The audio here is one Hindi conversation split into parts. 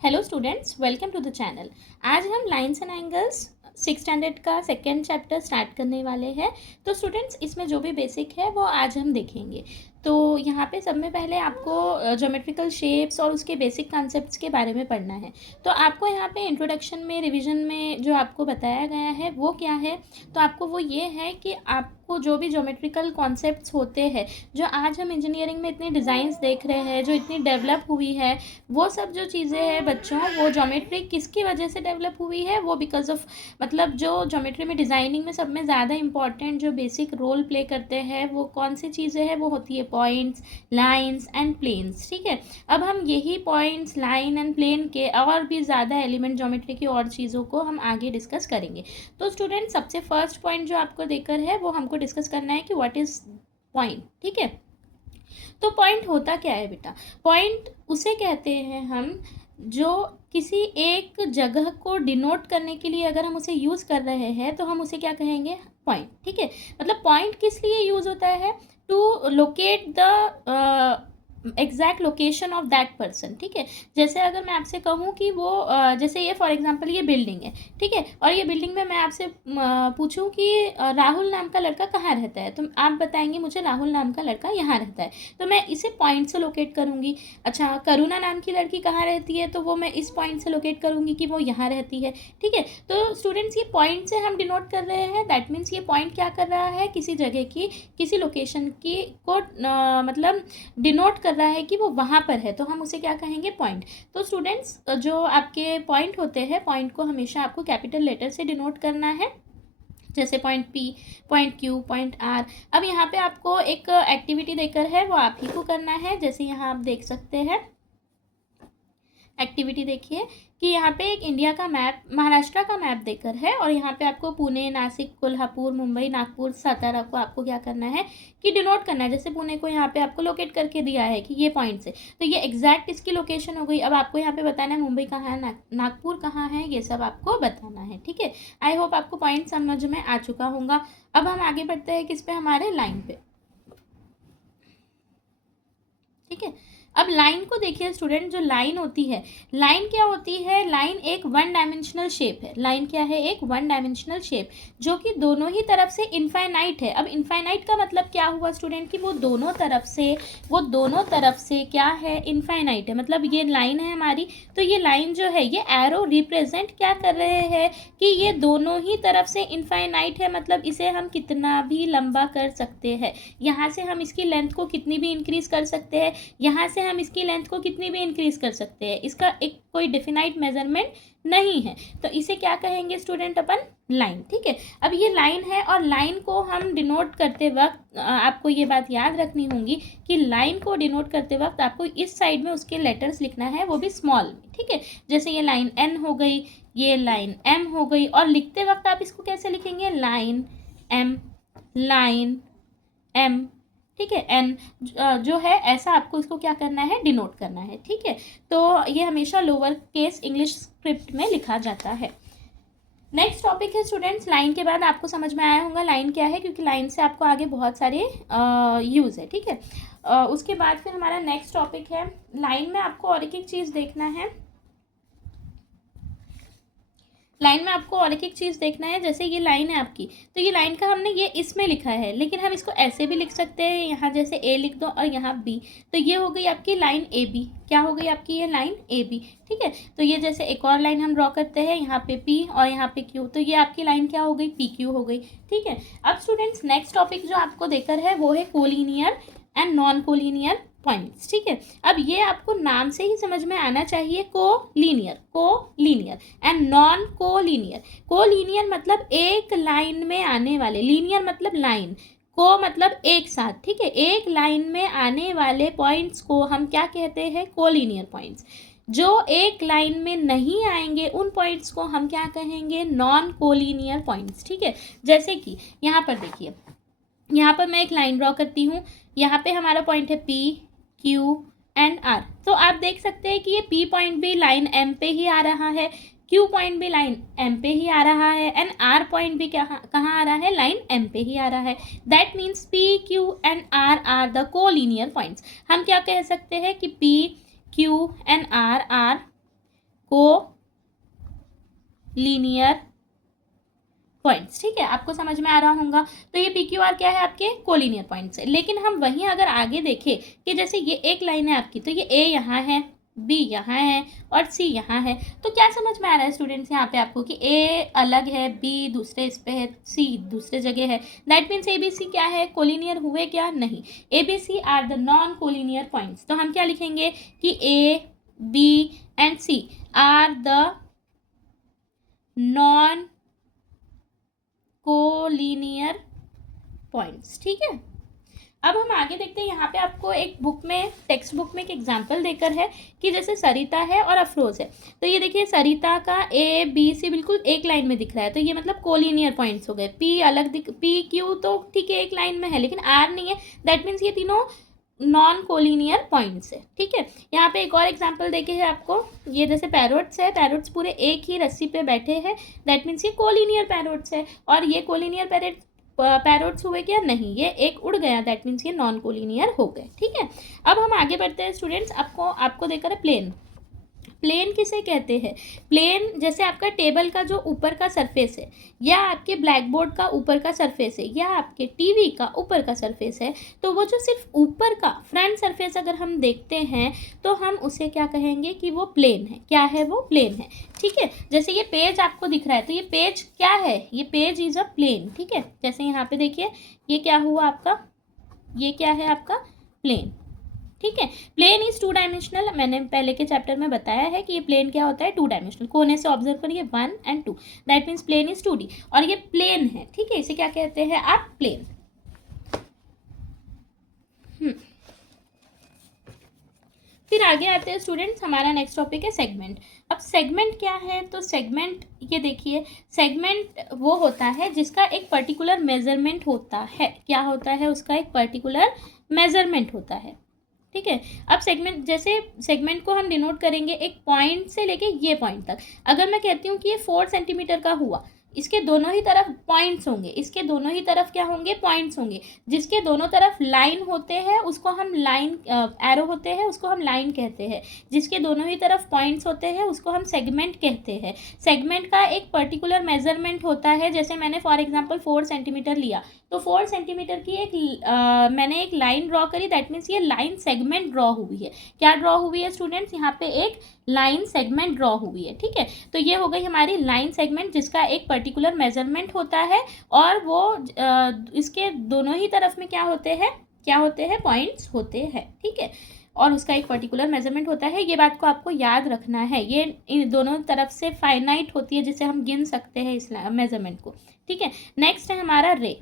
Hello students, welcome to the channel. आज हम lines and angles 6th standard का सेकेंड चैप्टर स्टार्ट करने वाले हैं। तो स्टूडेंट्स, इसमें जो भी बेसिक है वो आज हम देखेंगे। तो यहाँ पे सब में पहले आपको ज्योमेट्रिकल शेप्स और उसके बेसिक कॉन्सेप्ट्स के बारे में पढ़ना है। तो आपको यहाँ पे इंट्रोडक्शन में, रिवीजन में जो आपको बताया गया है वो क्या है, तो आपको वो ये है कि आपको जो भी ज्योमेट्रिकल कॉन्सेप्ट्स होते हैं, जो आज हम इंजीनियरिंग में इतने डिज़ाइंस देख रहे हैं, जो इतनी डेवलप हुई है, वो सब जो चीज़ें हैं बच्चों, वो ज्योमेट्री किसकी वजह से डेवलप हुई है, वो बिकॉज ऑफ मतलब जो ज्योमेट्री में, डिज़ाइनिंग में सब में ज़्यादा इंपॉर्टेंट जो बेसिक रोल प्ले करते हैं वो कौन सी चीज़ें हैं, वो होती है पॉइंट्स, लाइंस एंड प्लेन्स। ठीक है, अब हम यही पॉइंट्स, लाइन एंड प्लेन के और भी ज़्यादा एलिमेंट ज्योमेट्री की और चीज़ों को हम आगे डिस्कस करेंगे। तो स्टूडेंट, सबसे फर्स्ट पॉइंट जो आपको देकर है वो हमको डिस्कस करना है कि व्हाट इज़ पॉइंट। ठीक है, तो पॉइंट होता क्या है बेटा? पॉइंट उसे कहते हैं हम जो किसी एक जगह को डिनोट करने के लिए अगर हम उसे यूज़ कर रहे हैं तो हम उसे क्या कहेंगे? पॉइंट। ठीक है, मतलब पॉइंट किस लिए यूज़ होता है? To locate the exact location of that person. ठीक है, जैसे अगर मैं आपसे कहूँ कि वो जैसे ये फॉर एग्जांपल ये बिल्डिंग है, ठीक है, और ये बिल्डिंग में मैं आपसे पूछूं कि राहुल नाम का लड़का कहाँ रहता है, तो आप बताएंगे मुझे राहुल नाम का लड़का यहाँ रहता है, तो मैं इसे पॉइंट से लोकेट करूँगी। अच्छा, करुणा नाम की लड़की कहाँ रहती है, तो वो मैं इस पॉइंट से लोकेट करूँगी कि वो यहाँ रहती है। ठीक है, तो स्टूडेंट्स, ये पॉइंट से हम डिनोट कर रहे हैं। दैट मीन्स ये पॉइंट क्या कर रहा है? किसी जगह की, किसी लोकेशन की को मतलब डिनोट कर रहा है कि वो वहाँ पर है, तो हम उसे क्या कहेंगे? पॉइंट। तो स्टूडेंट्स, जो आपके पॉइंट होते हैं, पॉइंट को हमेशा आपको कैपिटल लेटर से डिनोट करना है, जैसे point P, point Q, point R. अब यहाँ पे आपको एक एक्टिविटी देकर है, वो आप ही को करना है। जैसे यहाँ आप देख सकते हैं एक्टिविटी, देखिए कि यहाँ पे एक इंडिया का मैप, महाराष्ट्र का मैप देकर है, और यहाँ पे आपको पुणे, नासिक, कोल्हापुर, मुंबई, नागपुर, सातारा को आपको क्या करना है कि डिनोट करना है। जैसे पुणे को यहाँ पे आपको लोकेट करके दिया है कि ये पॉइंट से, तो ये एग्जैक्ट इसकी लोकेशन हो गई। अब आपको यहाँ पे बताना है मुंबई कहाँ है, नागपुर कहाँ है, ये सब आपको बताना है। ठीक है, आई होप आपको पॉइंट समझ में आ चुका होगा। अब हम आगे बढ़ते हैं किस पे? हमारे लाइन पे। ठीक है, अब लाइन को देखिए स्टूडेंट, जो लाइन होती है, लाइन क्या होती है? लाइन एक वन डायमेंशनल शेप है। लाइन क्या है? एक वन डायमेंशनल शेप, जो कि दोनों ही तरफ से इनफाइनाइट है। अब इनफाइनाइट का मतलब क्या हुआ स्टूडेंट? कि वो दोनों तरफ से क्या है? इनफाइनाइट है। मतलब ये लाइन है हमारी, तो ये लाइन जो है, ये एरो रिप्रेजेंट क्या कर रहे हैं कि ये दोनों ही तरफ से इनफाइनाइट है, मतलब इसे हम कितना भी लंबा कर सकते हैं। यहाँ से हम इसकी लेंथ को कितनी भी इंक्रीज कर सकते हैं, यहाँ से हम इसकी लेंथ को कितनी भी इंक्रीज कर सकते हैं। इसका एक कोई डिफिनाइट मेजरमेंट नहीं है, तो इसे क्या कहेंगे स्टूडेंट? अपन लाइन। ठीक है, अब ये लाइन है, और लाइन को हम डिनोट करते वक्त आपको ये बात याद रखनी होगी कि लाइन को डिनोट करते वक्त आपको इस साइड में उसके लेटर्स लिखना है, वो भी स्मॉल में। ठीक है, जैसे ये लाइन एन हो गई, ये लाइन एम हो गई, और लिखते वक्त आप इसको कैसे लिखेंगे? Line M. ठीक है, एन जो है, ऐसा आपको इसको क्या करना है? डिनोट करना है। ठीक है, तो ये हमेशा लोअर केस इंग्लिश स्क्रिप्ट में लिखा जाता है। नेक्स्ट टॉपिक है स्टूडेंट्स, लाइन के बाद आपको समझ में आया होगा लाइन क्या है, क्योंकि लाइन से आपको आगे बहुत सारे यूज़ है। ठीक है, उसके बाद फिर हमारा नेक्स्ट टॉपिक है, लाइन में आपको और एक चीज़ देखना है। लाइन में आपको और एक चीज़ देखना है, जैसे ये लाइन है आपकी, तो ये लाइन का हमने ये इसमें लिखा है, लेकिन हम इसको ऐसे भी लिख सकते हैं, यहाँ जैसे ए लिख दो और यहाँ बी, तो ये हो गई आपकी लाइन ए बी। क्या हो गई आपकी? ये लाइन ए बी। ठीक है, तो ये जैसे एक और लाइन हम ड्रॉ करते हैं, यहाँ पे पी और यहाँ पे क्यू, तो ये आपकी लाइन क्या हो गई? पी क्यू हो गई। ठीक है, अब स्टूडेंट्स, नेक्स्ट टॉपिक जो आपको देकर है वो है collinear and non collinear points. ठीक है, अब ये आपको नाम से ही समझ में आना चाहिए, collinear and non collinear. Collinear मतलब एक लाइन में आने वाले, लीनियर मतलब लाइन, को मतलब एक साथ। ठीक है, एक लाइन में आने वाले पॉइंट्स को हम क्या कहते हैं? Collinear points. जो एक लाइन में नहीं आएंगे उन पॉइंट्स को हम क्या कहेंगे? Non collinear points. ठीक है, जैसे कि यहाँ पर देखिए, यहाँ पर मैं एक लाइन ड्रॉ करती हूँ, यहाँ पे हमारा पॉइंट है पी क्यू एंड आर, तो आप देख सकते हैं कि ये पी पॉइंट भी लाइन एम पे ही आ रहा है, क्यू पॉइंट भी लाइन एम पे ही आ रहा है, एंड आर पॉइंट भी कहाँ आ रहा है? लाइन एम पे ही आ रहा है। That means P Q and R the collinear points. हम क्या कह सकते हैं कि P Q and R collinear points. ठीक है, आपको समझ में आ रहा होगा। तो ये PQR क्या है, आपके कोलिनियर पॉइंट्स है। लेकिन हम वहीं अगर आगे देखें कि जैसे ये एक लाइन है आपकी, तो ये A यहाँ है, B यहाँ है और C यहाँ है, तो क्या समझ में आ रहा है स्टूडेंट्स यहाँ पे आपको कि A अलग है, B दूसरे इस पे है, C दूसरे जगह है। दैट मीन्स ABC क्या है, कोलिनियर हुए क्या, नहीं। ABC are the non collinear points. तो हम क्या लिखेंगे कि A, B and C are the non collinear points. ठीक है, अब हम आगे देखते हैं। यहाँ पे आपको एक बुक में, टेक्स्ट बुक में एक एग्जांपल देकर है कि जैसे सरिता है और अफरोज है। तो ये देखिए सरिता का ABC बिल्कुल एक लाइन में दिख रहा है, तो ये मतलब कोलिनियर पॉइंट्स हो गए। P अलग दिख, PQ तो ठीक है एक लाइन में है, लेकिन R नहीं है। दैट मीन्स ये तीनों नॉन कोलिनियर पॉइंट्स है। ठीक है, यहाँ पे एक और एग्जांपल देखे है आपको, ये जैसे पैरोट्स है, पैरोट्स पूरे एक ही रस्सी पे बैठे हैं। दैट मीन्स ये कोलिनियर पैरोट्स है। और ये कोलिनियर पैरोट्स हुए क्या, नहीं, ये एक उड़ गया। दैट मीन्स ये नॉन कोलिनियर हो गए। ठीक है, अब हम आगे बढ़ते हैं स्टूडेंट्स। आपको देकर है प्लेन। प्लेन किसे कहते हैं, प्लेन जैसे आपका टेबल का जो ऊपर का सरफेस है, या आपके ब्लैक बोर्ड का ऊपर का सरफेस है, या आपके टीवी का ऊपर का सरफेस है, तो वो जो सिर्फ ऊपर का फ्रंट सरफेस अगर हम देखते हैं तो हम उसे क्या कहेंगे कि वो प्लेन है। क्या है, वो प्लेन है। ठीक है, जैसे ये पेज आपको दिख रहा है, तो ये पेज क्या है, ये पेज इज अ प्लेन। ठीक है, जैसे यहाँ पे देखिए ये क्या हुआ आपका, ये क्या है आपका प्लेन। ठीक है, प्लेन इज 2 डायमेंशनल। मैंने पहले के चैप्टर में बताया है कि ये प्लेन क्या होता है, 2 डायमेंशनल। कोने से ऑब्जर्व करिए 1 और 2, that means plane is 2D और ये प्लेन है। ठीक है, इसे क्या कहते हैं आप, प्लेन। फिर आगे आते हैं स्टूडेंट्स, हमारा नेक्स्ट टॉपिक है सेगमेंट। अब सेगमेंट क्या है, तो सेगमेंट ये देखिए, सेगमेंट वो होता है जिसका एक पर्टिकुलर मेजरमेंट होता है। क्या होता है, उसका एक पर्टिकुलर मेजरमेंट होता है। ठीक है, अब सेगमेंट, जैसे सेगमेंट को हम डिनोट करेंगे एक पॉइंट से लेके ये पॉइंट तक। अगर मैं कहती हूँ कि ये 4 सेंटीमीटर का हुआ, इसके दोनों ही तरफ पॉइंट्स होंगे, इसके दोनों ही तरफ क्या होंगे, पॉइंट्स होंगे। जिसके दोनों तरफ लाइन होते हैं उसको हम लाइन, एरो होते हैं उसको हम लाइन कहते हैं। जिसके दोनों ही तरफ पॉइंट्स होते हैं उसको हम सेगमेंट कहते हैं। सेगमेंट का एक पर्टिकुलर मेजरमेंट होता है। जैसे मैंने फॉर एग्जांपल 4 सेंटीमीटर लिया, तो 4 सेंटीमीटर की मैंने एक लाइन ड्रॉ करी। दैट मीन्स ये लाइन सेगमेंट ड्रॉ हुई है। क्या ड्रॉ हुई है स्टूडेंट्स, यहाँ पे एक लाइन सेगमेंट ड्रॉ हुई है। ठीक है, तो ये हो गई हमारी लाइन सेगमेंट जिसका एक पर्टिकुलर मेजरमेंट होता है और वो इसके दोनों ही तरफ में क्या होते हैं, पॉइंट्स होते हैं। ठीक है, और उसका एक पर्टिकुलर मेजरमेंट होता है। ये बात को आपको याद रखना है, ये इन दोनों तरफ से फाइनाइट होती है जिसे हम गिन सकते हैं इस मेजरमेंट को। ठीक है, नेक्स्ट है हमारा रे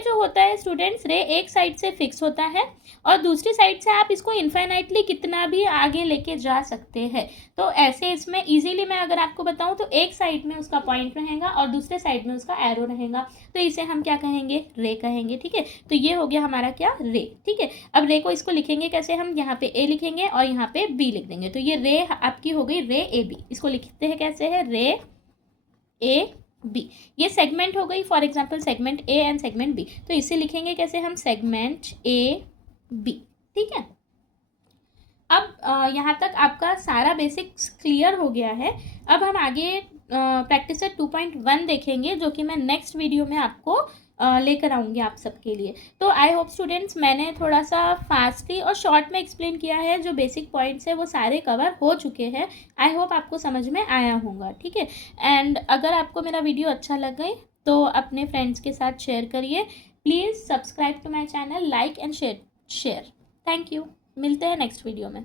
जो होता है स्टूडेंट्स, रे एक साइड से फिक्स होता है और दूसरी साइड से आप इसको इनफाइनाइटली कितना भी आगे लेके जा सकते हैं। तो ऐसे इसमें इजीली मैं अगर आपको बताऊं तो एक साइड में उसका पॉइंट रहेगा और दूसरे साइड में उसका एरो रहेगा, तो इसे हम क्या कहेंगे, रे कहेंगे। ठीक है, तो ये हो गया हमारा क्या, रे। ठीक है, अब रे को इसको लिखेंगे कैसे, हम यहाँ पे ए लिखेंगे और यहाँ पे बी लिख देंगे। तो ये रे आपकी हो गई रे AB। इसको लिखते हैं कैसे है, रे AB। ये सेगमेंट हो गई, for example segment A and segment B। तो इसे लिखेंगे कैसे हम, सेगमेंट AB। ठीक है, अब यहाँ तक आपका सारा बेसिक्स क्लियर हो गया है। अब हम आगे प्रैक्टिस सेट 2.1 देखेंगे जो कि मैं नेक्स्ट वीडियो में आपको लेकर आऊँगी आप सबके लिए। तो आई होप स्टूडेंट्स मैंने थोड़ा सा फास्टली और शॉर्ट में एक्सप्लेन किया है। जो बेसिक पॉइंट्स है वो सारे कवर हो चुके हैं। आई होप आपको समझ में आया होगा। ठीक है, एंड अगर आपको मेरा वीडियो अच्छा लगे तो अपने फ्रेंड्स के साथ शेयर करिए। Please subscribe to my channel, like and share. Thank you, मिलते हैं नेक्स्ट वीडियो में।